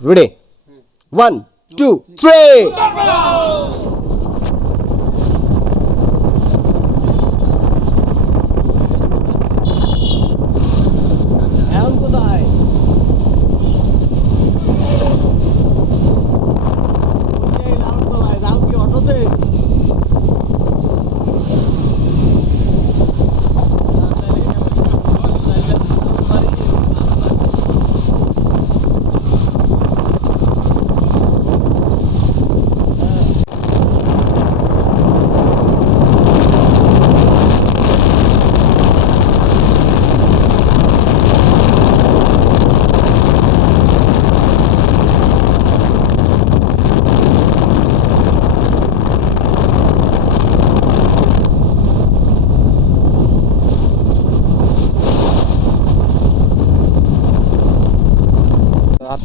Ready 1 2 3 এখন কোথায় যাও কি অটোতে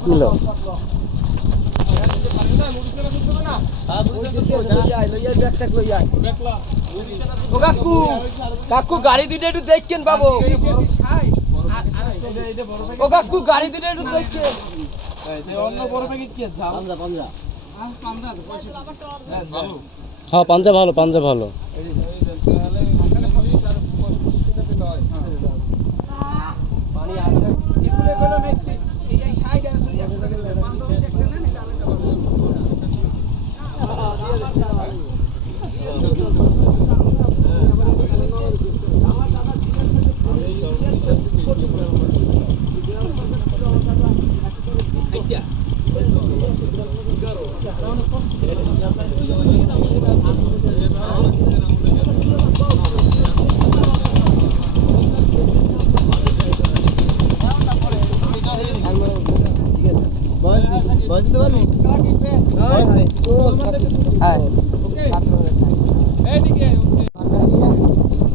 কিলো কাকু গাড়ি দুটো একটু দেখছেন বাবু ও কাকু গাড়ি দুটো একটু দেখছেন হ্যাঁ পাঞ্জা ভালো পাঞ্জা ভালো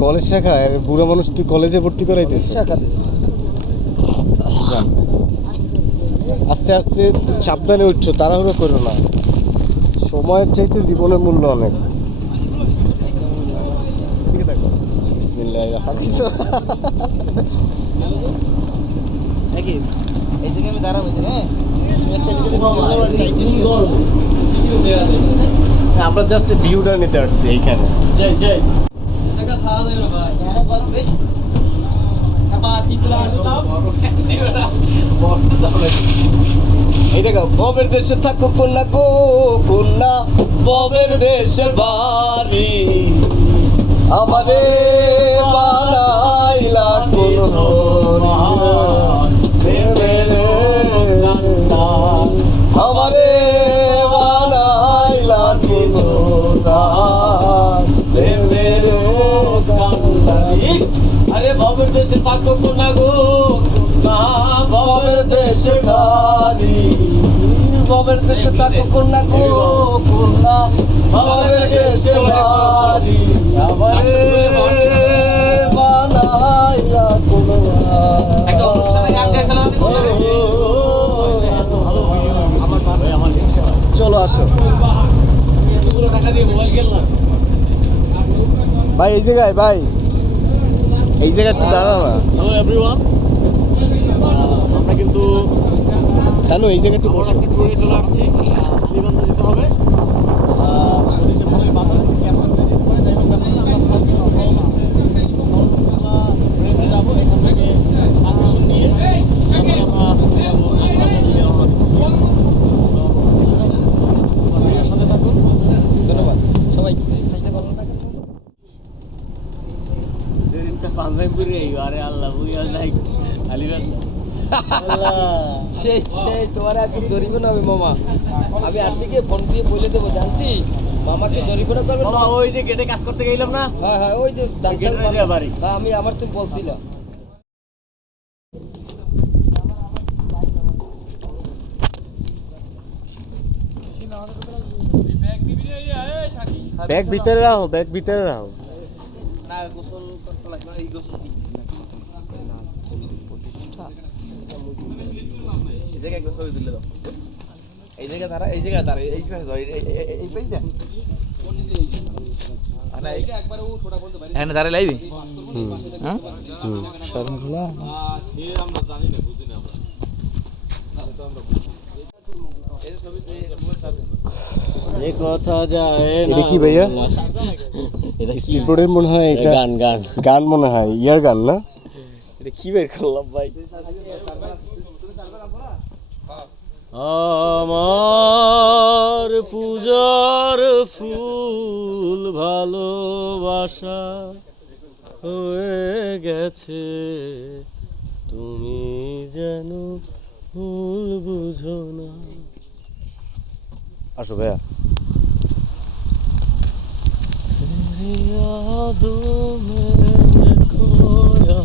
কলেজ শাখা বুড়া মানুষ তুই কলেজে ভর্তি করাইতেছ আস্তে আস্তে সাবধানে উঠছো তাড়াহুড়ো করো না সময়ের চাইতে জীবনের মূল্য অনেক ঠিক আছে বিসমিল্লাহির রহমানির রহিম এই জায়গায় আমি দাঁড়াবো হ্যাঁ আমরা জাস্ট ভিউটা নিতে আসছি এইখানে ববের দেশে থাকো কন্যা গো কন্যা ববের দেশে বাড়ি আমাদের বানাইলা কোন আমারে বানাইলা কোন আরে ববের দেশে থাকো কন্যা গো ববের দেশে বাড়ি ববের দেশে থাকো কন্যা গো কন্যা ববের দেশে বাড়ি আমারে বানাইলা কোন একটা অনুষ্ঠানে গান গাইছিলাম চলো আসো টাকা দিয়ে মোবাইল কিনলাম ভাই এই জায়গায় ভাই এই জায়গায় একটু দাঁড়া না হ্যালো এভরিওয়ান আমরা কিন্তু কেন এই জায়গায় একটু বসো একটা ট্যুরে চলে আসছি নিবন্ধন দিতে হবে যাবো এখান থেকে পারমিশন নিয়ে সাথে থাকুন ধন্যবাদ সবাই আরে আল্লাহ বুঝা নাই সেই সেই তোমার একটু জরিমানা হবে মামা আমি আর থেকে ফোন দিয়ে বলে দেবো জানতি মামাকে জরিমানা করবে না ওই যে গেটে কাজ করতে গেলাম না হ্যাঁ হ্যাঁ ওই যে বাড়ি আমি আমার তো বলছিলাম ব্যাগ ভিতরে রাখো ব্যাগ ভিতরে রাখো না গোসল করতে লাগবে এই গোসল এই জায়গায় একটা ছবি তুলে দাও এই জায়গায় দাঁড়া এই জায়গায় দাঁড়া এই পাশে এই পাশে দেন আরে এইটা একবার ও ছোটা বলতে পারি এখানে দাঁড়ায় লাইবি হ্যাঁ শরমগুলো আমরা জানি না বুঝি না আমরা তাহলে তো আমরা যে কথা যায় না। এটা কি ভাইয়া? এটা স্পিড বোর্ডের মনে হয় এটা। গান গান গান মনে হয়, ইয়ার গান না? এটা কি বের করলাম ভাই? আমার পূজার ফুল ভালোবাসা হয়ে গেছে, তুমি যেন ভুল বুঝো না। আসো ভাইয়া। तेरी यादों में खोया।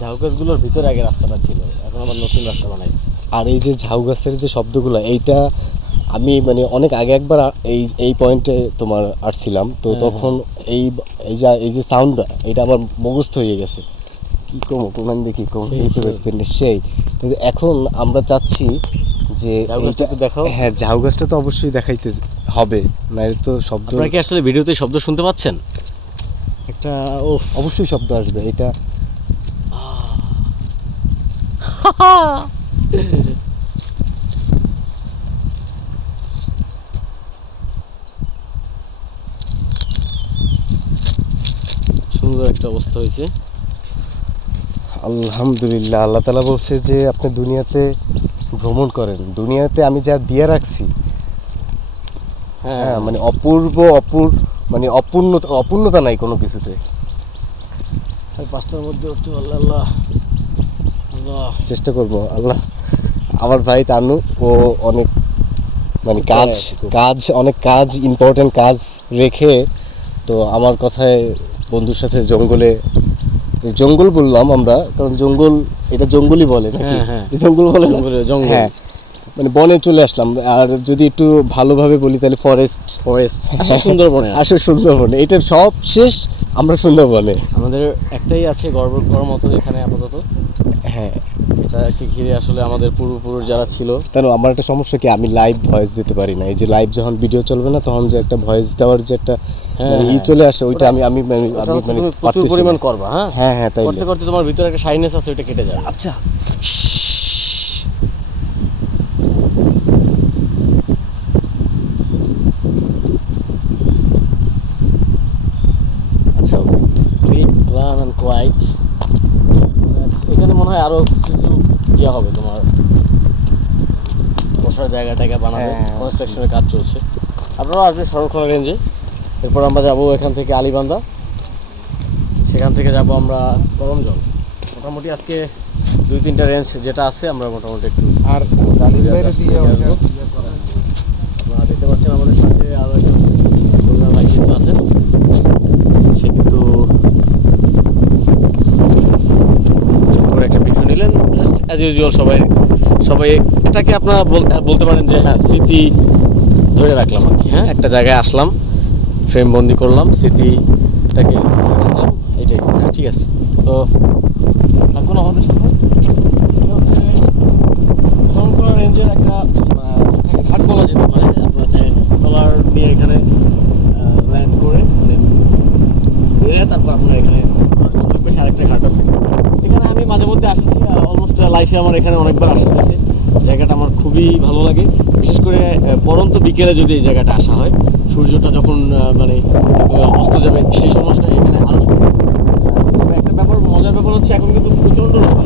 ঝাউ গাছগুলোর ভিতরে আগে রাস্তাটা ছিল, এখন আবার নতুন রাস্তা বানাইছে। আর এই যে ঝাউ গাছের যে শব্দগুলো, এইটা আমি মানে অনেক আগে একবার এই পয়েন্টে তোমার আসছিলাম তো, তখন এই যে সাউন্ডটা এটা আমার মুখস্থ হয়ে গেছে। কি কমো কোন দেখি কম এই তো সেই। কিন্তু এখন আমরা চাচ্ছি যে ঝাউ গাছটা একটু দেখাও। হ্যাঁ, ঝাউ গাছটা তো অবশ্যই দেখাইতে হবে, না এর তো শব্দ। আপনারা কি আসলে ভিডিওতে শব্দ শুনতে পাচ্ছেন? একটা অবশ্যই শব্দ আসবে এটা। সুন্দর একটা অবস্থা হয়েছে। আলহামদুলিল্লাহ, আল্লাহ তাআলা বলছে যে আপনি দুনিয়াতে ভ্রমণ করেন, দুনিয়াতে আমি যা দিয়ে রাখছি, হ্যাঁ মানে মানে অপূর্ণতা নাই কোনো কিছুতে। পাঁচটার মধ্যে উঠতে পারলে আল্লাহ আল্লাহ। চেষ্টা করব আল্লাহ। আমার ভাই তানু, ও অনেক মানে অনেক কাজ ইম্পর্টেন্ট কাজ রেখে তো আমার কথায় বন্ধুর সাথে জঙ্গল বললাম আমরা, কারণ জঙ্গল এটা জঙ্গলই বলে নাকি? জঙ্গল বলে না? হ্যাঁ, মানে বনে চলে আসলাম। আর যদি একটু ভালোভাবে বলি তাহলে ফরেস্ট সুন্দরবনে। আসলে সুন্দরবনে, এটা সব শেষ আমরা সুন্দরবনে। আমাদের একটাই আছে গর্ব করার মতো এখানে আপাতত। হ্যাঁ, এটাকে ঘিরে আসলে আমাদের পূর্বপুরুষ যারা ছিল। তাহলে আমার একটা সমস্যা কি, আমি লাইভ ভয়েস দিতে পারি না। এই যে লাইভ যখন ভিডিও চলবে না, তখন যে একটা ভয়েস দেওয়ার যে একটা চলে আসে, ওইটা আমি প্রচুর পরিমাণ করবা। হ্যাঁ হ্যাঁ, তাই করতে করতে তোমার ভিতরে একটা শাইনেস আছে, ওইটা কেটে যাবে। আচ্ছা। আচ্ছা, ওকে। Calm and quiet. এখানে মনে হয় আরো কিছু ইয়ে হবে, তোমার বসার জায়গা বানাবে, কনস্ট্রাকশনের কাজ চলছে। আপনারা আসবেন শরৎখোলা রেঞ্জে। এরপর আমরা যাব এখান থেকে আলিবান্ধা, সেখান থেকে যাব আমরা করমজল। মোটামুটি আজকে 2-3টা রেঞ্জ যেটা আছে আমরা মোটামুটি একটু আর আপনারা দেখতে পাচ্ছেন আমাদের সাথে আরও একজন ভাই কিন্তু আছেন, সে কিন্তু করে একটা ভিডিও নিলেন। জাস্ট অ্যাজ ইউজুয়াল সবাই এটাকে আপনারা বলতে পারেন যে হ্যাঁ, স্মৃতি ধরে রাখলাম আর কি। হ্যাঁ, একটা জায়গায় আসলাম, ফ্রেম বন্দি করলাম, স্মৃতিটাকে ধরে রাখলাম, এইটাই। হ্যাঁ, ঠিক আছে। তো থাকুন আমাদের সাথে। শরৎখোলা রেঞ্জের একটা ঘাট বলা যেতে পারে। আপনারা যে ট্রলার নিয়ে এখানে ল্যান্ড করে তারপর আপনার এখানে পাশে আরেকটা ঘাট আছে। এখানে আমি মাঝে মধ্যে আসি, অলমোস্ট লাইফে আমার এখানে অনেকবার আসা হয়েছে। জায়গাটা আমার খুবই ভালো লাগে, বিশেষ করে পরন্ত বিকেলে যদি এই জায়গাটা আসা হয়, সূর্যটা যখন মানে অস্ত যাবে, সেই সময়টা এখানে আরও সুন্দর। তবে একটা মজার ব্যাপার হচ্ছে এখন কিন্তু প্রচণ্ড রোদ।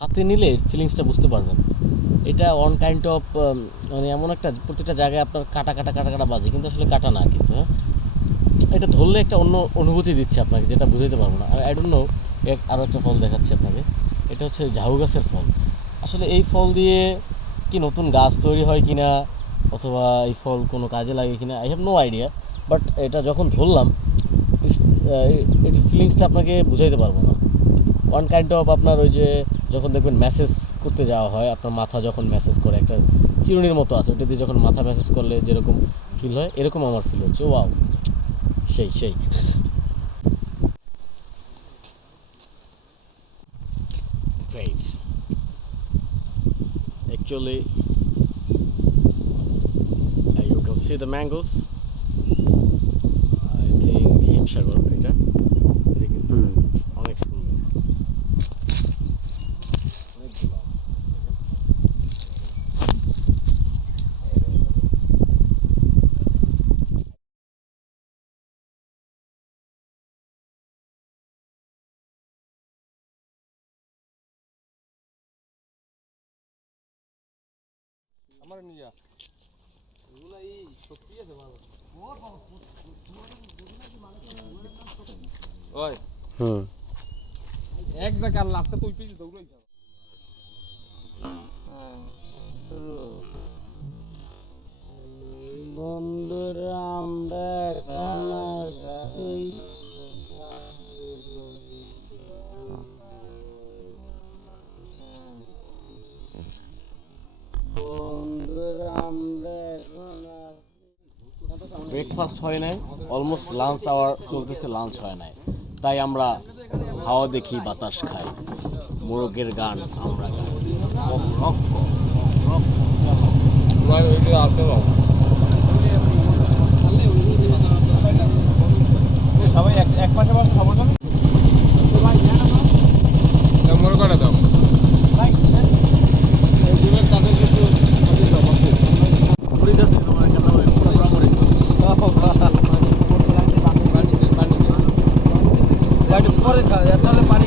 হাতে নিলে ফিলিংসটা বুঝতে পারবেন। এটা অন কাইন্ড অফ মানে এমন একটা প্রত্যেকটা জায়গায় আপনার কাটা কাটা কাটা কাটা বাজে, কিন্তু আসলে কাটা না, কিন্তু হ্যাঁ এটা ধরলে একটা অন্য অনুভূতি দিচ্ছে আপনাকে, যেটা বুঝাইতে পারবো না। I don't know. আরও একটা ফল দেখাচ্ছি আপনাকে। এটা হচ্ছে ঝাউ গাছের ফল। আসলে এই ফল দিয়ে কি নতুন গাছ তৈরি হয় কিনা, অথবা এই ফল কোনো কাজে লাগে কিনা, I have no idea. But এটা যখন ধরলাম, এর ফিলিংসটা আপনাকে বুঝাইতে পারবো না। ওয়ান কাইন্ড অফ আপনার ওই যে যখন দেখবেন ম্যাসেজ করতে যাওয়া হয়, আপনার মাথা যখন ম্যাসেজ করে, একটা চিরুনির মতো আছে, ওটা দিয়ে যখন মাথা ম্যাসেজ করলে যেরকম ফিল হয়, এরকম আমার ফিল হচ্ছে। ওয়াও, সেই সেই। Great. Actually, you can see the mangoes. I think Himsagar এটা। এটা কিন্তু অনেক সুন্দর। অনেকগুলো। আমার নিয়া এগুলা এই সত্যি আছে ভালো। ওই এক জায়গার লাস্টে তুই পিছে দৌড়াই যাও। বন্ধুরা আমরা এখন আসছি ব্রেকফাস্ট হয় নাই, অলমোস্ট লাঞ্চ আওয়ার চলতেছে, লাঞ্চ হয় নাই, তাই আমরা হাওয়া দেখি, বাতাস খাই, মোরগের গান আমরা গাই। সবাই এক পাশে বসে খবর জানি মনে করে দাও তাদের কিছু পরে তাহলে পানি পানি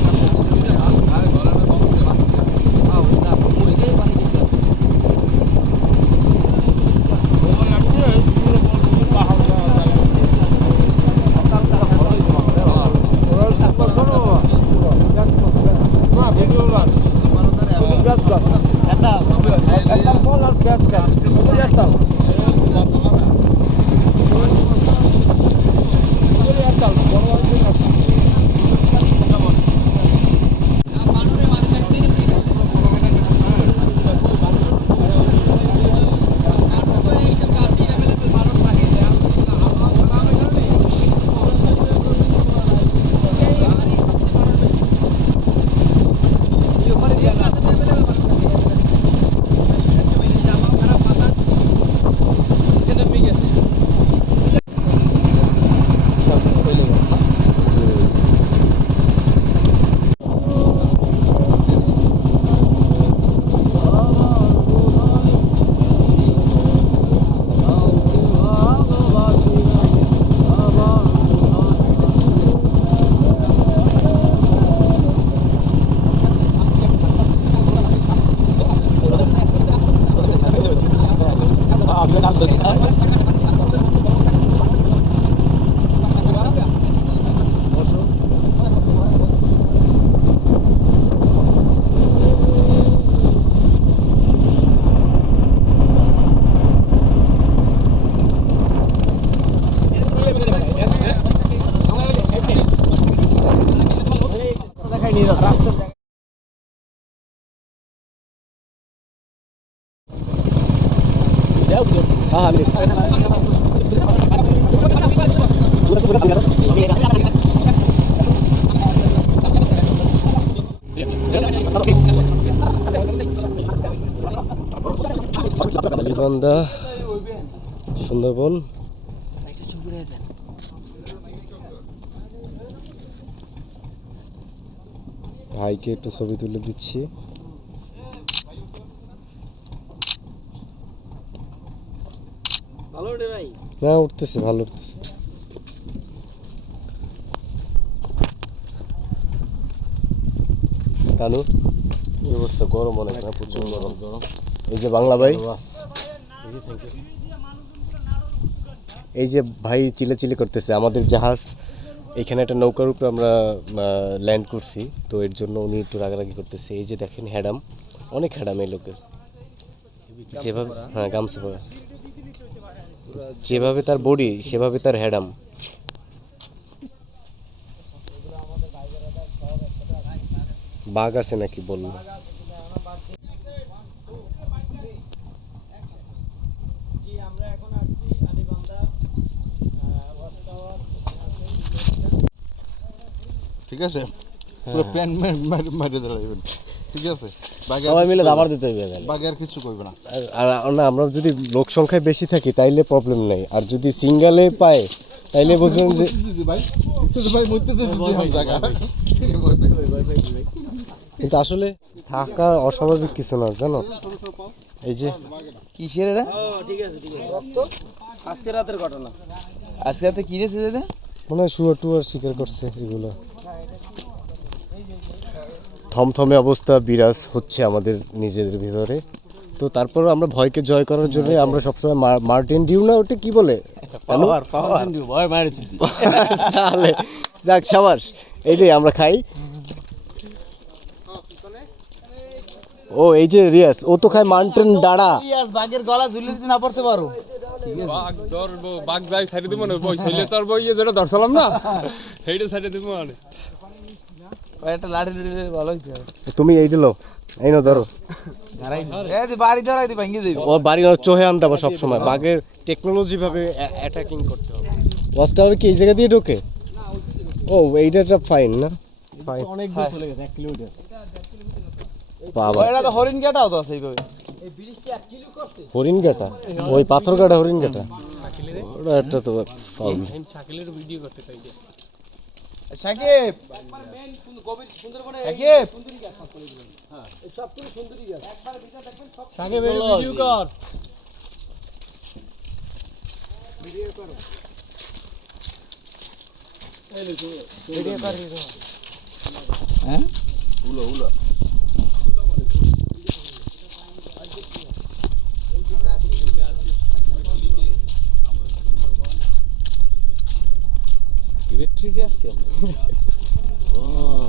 খেতে বান্দা সুন্দরবন। ভাইকে একটু ছবি তুলে দিচ্ছি। ভালো রে ভাই। হ্যাঁ উঠতেছে, ভালো উঠতেছে। তানু কি অবস্থা? গরম অনেক না? প্রচুর গরম। গরম। এই যে বাংলা ভাই, থ্যাংক ইউ। এই যে ভাই চিলে করতেছে। আমাদের জাহাজ এখানে একটা নৌকার উপরে আমরা ল্যান্ড করছি, তো এর জন্য উনি একটু রাগারাগি করতেছে। এই যে দেখেন হ্যাডাম, অনেক হ্যাডাম এই লোকের। যেভাবে, হ্যাঁ গামছা পরা, যেভাবে তার বডি সেভাবে তার হ্যাডাম। বাঘ আছে নাকি বললো? ঠিক আছে, পুরো প্যান মেরে দিলাম, ঠিক আছে। সবাই মিলে দাবার দিতে হইবে তাহলে। বাগে আর কিছু কইবে না। আর না, আমরা যদি লোক সংখ্যায় বেশি থাকি তাইলে প্রবলেম নাই, আর যদি সিঙ্গেলে পায় তাইলে বুঝবেন যে ভাই ভাই মরতে দিতে জায়গা। কিন্তু আসলে থাকা অস্বাভাবিক কিছু না, জানো। এই যে কিসের এটা? আজকে রাতের ঘটনা। আজকে রাতে কি রেছে দাদা? মনে হয় শুয়ার টুয়ার শিকার করছে এগুলো। থমথমে অবস্থা বিরাজ হচ্ছে আমাদের নিজেদের ভিতরে। তো তারপর আমরা ভয়কে জয় করার জন্য আমরা সবসময় মার্টিন ডিউ, না ওটা কি বলে, সালে যাক সাবাস, এই যে আমরা খাই। ও এই যে রিয়াস, ও তো খায় মাউন্টেন ডাড়া। রিয়াজ বাঘের গলা ঝুলে যদি না পড়তে পারো, বাঘ ধরবো, বাঘ যাই সাইডে দিব না, ওই ছেলে তোর বই যেটা ধরছিলাম না সেইটা সাইডে দিব মানে। একটা লাঠি লুটি ভালো হইছে। তুমি এই দিলো, এই না ধরো। বাড়ি ধরাই দি ভাঙ্গি দেব। ও বাড়ি চোহে আনতে হবে সবসময়, বাঘের টেকনোলজি ভাবে অ্যাটাকিং করতে হবে। ওয়াচ টাওয়ার কি এই জায়গা দিয়ে ঢোকে? ও এইটা একটা ফাইন না? ফাইন অনেক দূর চলে গেছে, 1 কিলোমিটার। বাবা, এটা তো হরিণ কাটাও তো আছে এইভাবে। হরিণ কাটা, ওই পাথর কাটা হরিণ কাটা, ওটা একটা তো ফাউল। শাকিলের ভিডিও করতে চাই। সাকিব সাকিব সাকিব ভিডিও কর। হ্যাঁ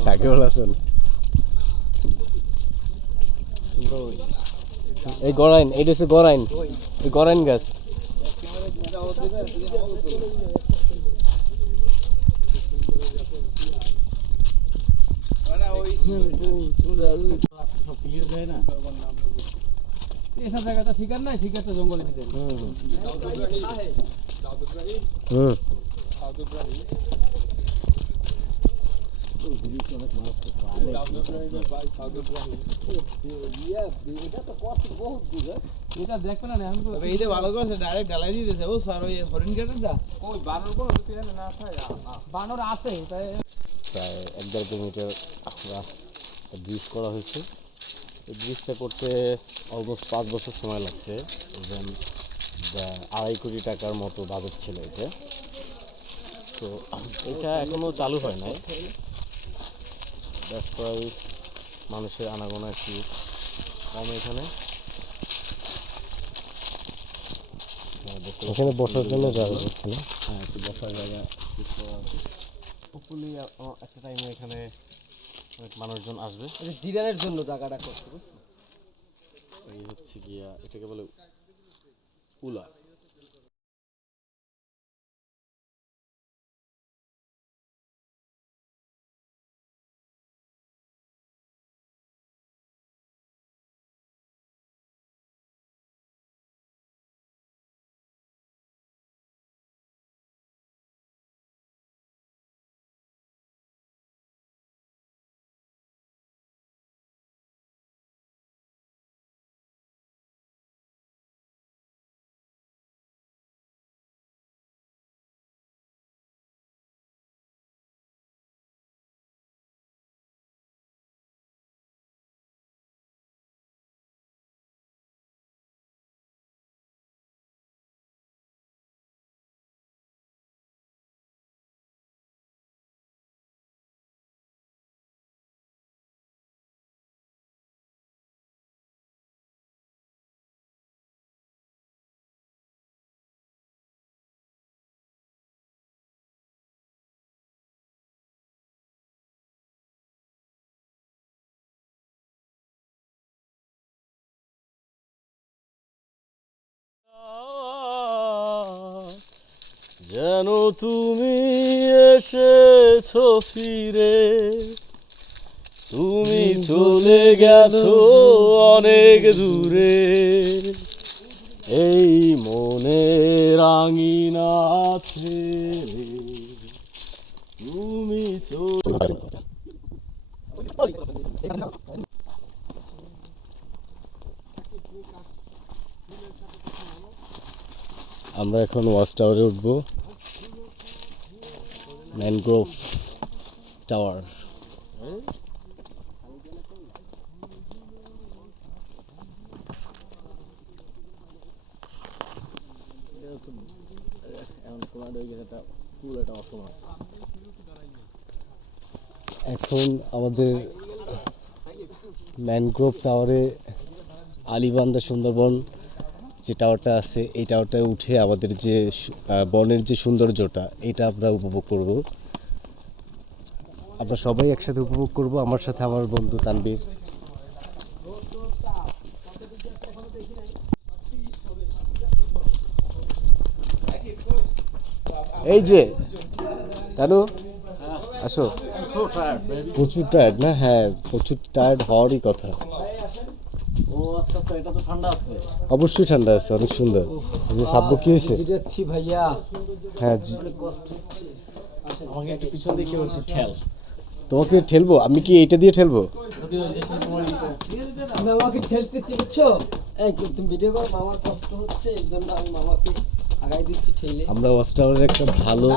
সাকিবুল হাসান, এই গরাইন, এইটা হচ্ছে গরাইন, এই গরাইন গাছ। এসব জায়গাটা শিকার নাই, শিকার তো জঙ্গলে দিতে। হুম, এটা দেখবে না এখন তবে এইটা ভালো করছে, ডাইরেক্ট ঢালাই দিতেছে। ও স্যার ওই হরিণ কাটাটা ওই বানর কোন না থাকে, বানর আছে তাই। প্রায় 1-1.5 কিলোমিটার আমরা ব্রিজ করা হয়েছে। এই ব্রিজটা করতে অলমোস্ট 5 বছর সময় লাগছে। ইভেন 2.5 কোটি টাকার মতো বাজেট ছিল এটা। তো এটা এখনো চালু হয় নাই। দ্যাটস ওয়াই মানুষের আনাগোনা একটু কম এখানে। এখানে বসার জন্য জায়গা করছে না? হ্যাঁ, একটু বসার জায়গা। হোপফুলি একটা টাইমে এখানে অনেক মানুষজন আসবে। জিরানের জন্য জায়গাটা করছে, বুঝছো? এই হচ্ছে গিয়া, এটাকে বলে উলা। যেন তুমি এসেছো ফিরে, তুমি চলে গেছো অনেক দূরে, এই মনে রাঙিনা ছেড়ে তুমি আমরা এখন ওয়াচ টাওয়ারে উঠবো, ম্যানগ্রোভ টাওয়ার। এখন আমাদের ম্যানগ্রোভ টাওয়ারে আলিবান্ধা সুন্দরবন যে টাওয়ারটা আছে, এই টাওয়ারটায় উঠে আমাদের যে বনের যে সৌন্দর্যটা, এটা আমরা উপভোগ করব। আমরা সবাই একসাথে উপভোগ করব, আমার সাথে আমার বন্ধু তানবীর। এই যে তানু, আসো। প্রচুর টায়ার্ড না? হ্যাঁ, প্রচুর টায়ার্ড হওয়ারই কথা। ও আচ্ছা আচ্ছা, এটা তো ঠান্ডা আছে। অবশ্যই ঠান্ডা আছে, অনেক সুন্দর। এই যে সাব্বু কি হয়েছে? জিরেছি ভাইয়া, হ্যাঁ, অনেক কষ্ট হচ্ছে। আমাকে একটু পিছন দিকে একটু ঠেল। তোমাকে ঠেলবো? আমি কি এইটা দিয়ে ঠেলবো? আমি মামাকে ঠেলতেছি, বুঝছো? এই তুমি ভিডিও করো, মামার কষ্ট হচ্ছে, এর জন্য আমি মামাকে আগাই দিচ্ছি ঠেলে। আমরা ওয়াচ টাওয়ারের একটা ভালো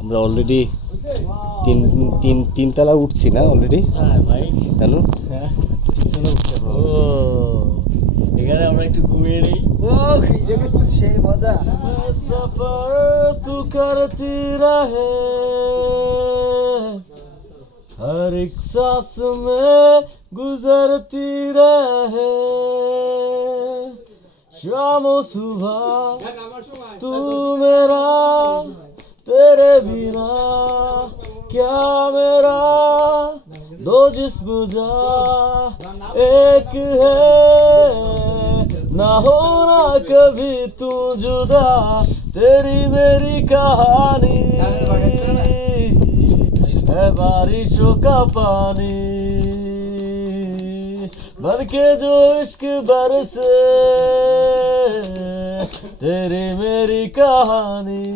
আমরা অলরেডি তিনতলা উঠছি না অলরেডি? হ্যাঁ ভাই, জানো ও এখানে আমরা একটু ঘুমিয়ে নেই। ও এই জায়গায় তো সেই মজা। सफर तू करती रहे, हर एक सांस में गुजरती रहे, शाम सुबह तू मेरा, तेरे बिना क्या मेरा, दो जिस्म जा एक है, ना होना कभी तू जुदा, तेरी मेरी कहानी है बारिशों का पानी, बन के जो इश्क बरसे, तेरी मेरी कहानी।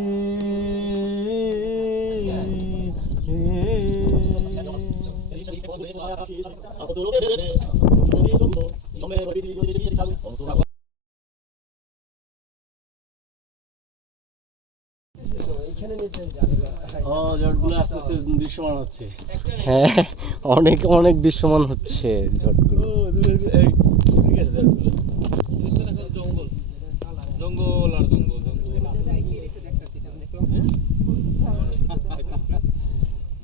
এইখানে নিতে ও জটগুলো আস্তে আস্তে দৃশ্যমান হচ্ছে। হ্যাঁ, অনেক অনেক দৃশ্যমান হচ্ছে ঝটগুলো। ও দূরে এই ঠিক আছে জটগুলো। জঙ্গল আর জঙ্গল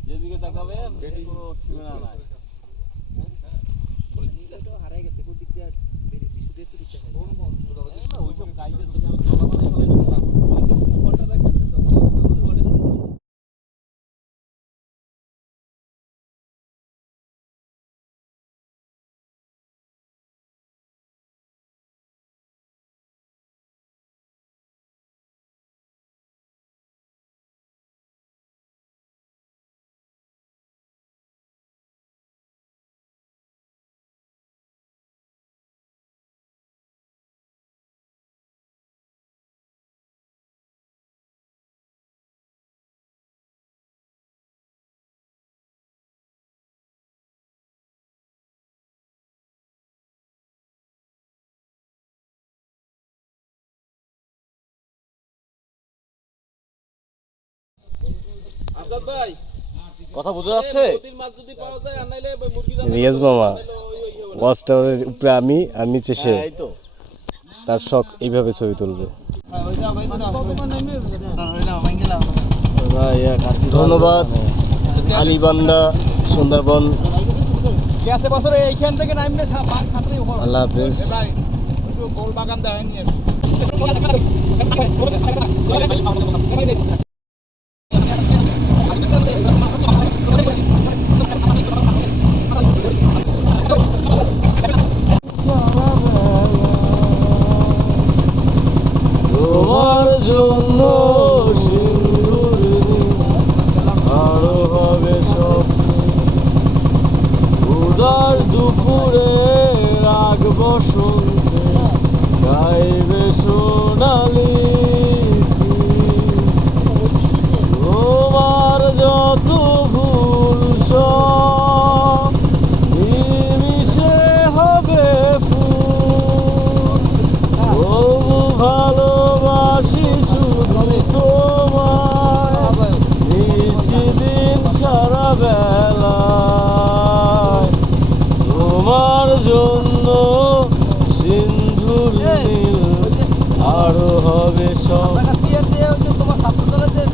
যেদিকে তাকাবে কোনো সীমানা নাই। ওইসব গাইডে কথা বোঝা যাচ্ছে? রিয়াজ মামা, ওয়াচ টাওয়ারের উপরে আমি আর নিচে সে, এই তো তার শখ এইভাবে ছবি তুলবে। ধন্যবাদ আলিবান্ধা সুন্দরবন। এইখান থেকে নামবে আল্লাহ হাফেজ। গোল বাগান দেয়। দুপুরে রাগ বসন্তে গাইবে সোনালি তোমার যত ভুল সব নিমিশে হবে ফুল তবু ভালোবাসি শুধু তোমায় নিশিদিন সারা বেলায় তোমার জন্য সিন্ধুর নীল আরো হবে সব তোমার ছাত্র দলের যে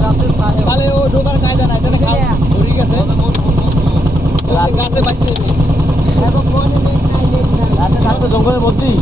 রাতে তাহলে ও ঢোকার কায়দা নাই তাহলে ঘুরি গেছে গাছে বাইতে রাতে থাকতে জঙ্গলের মধ্যেই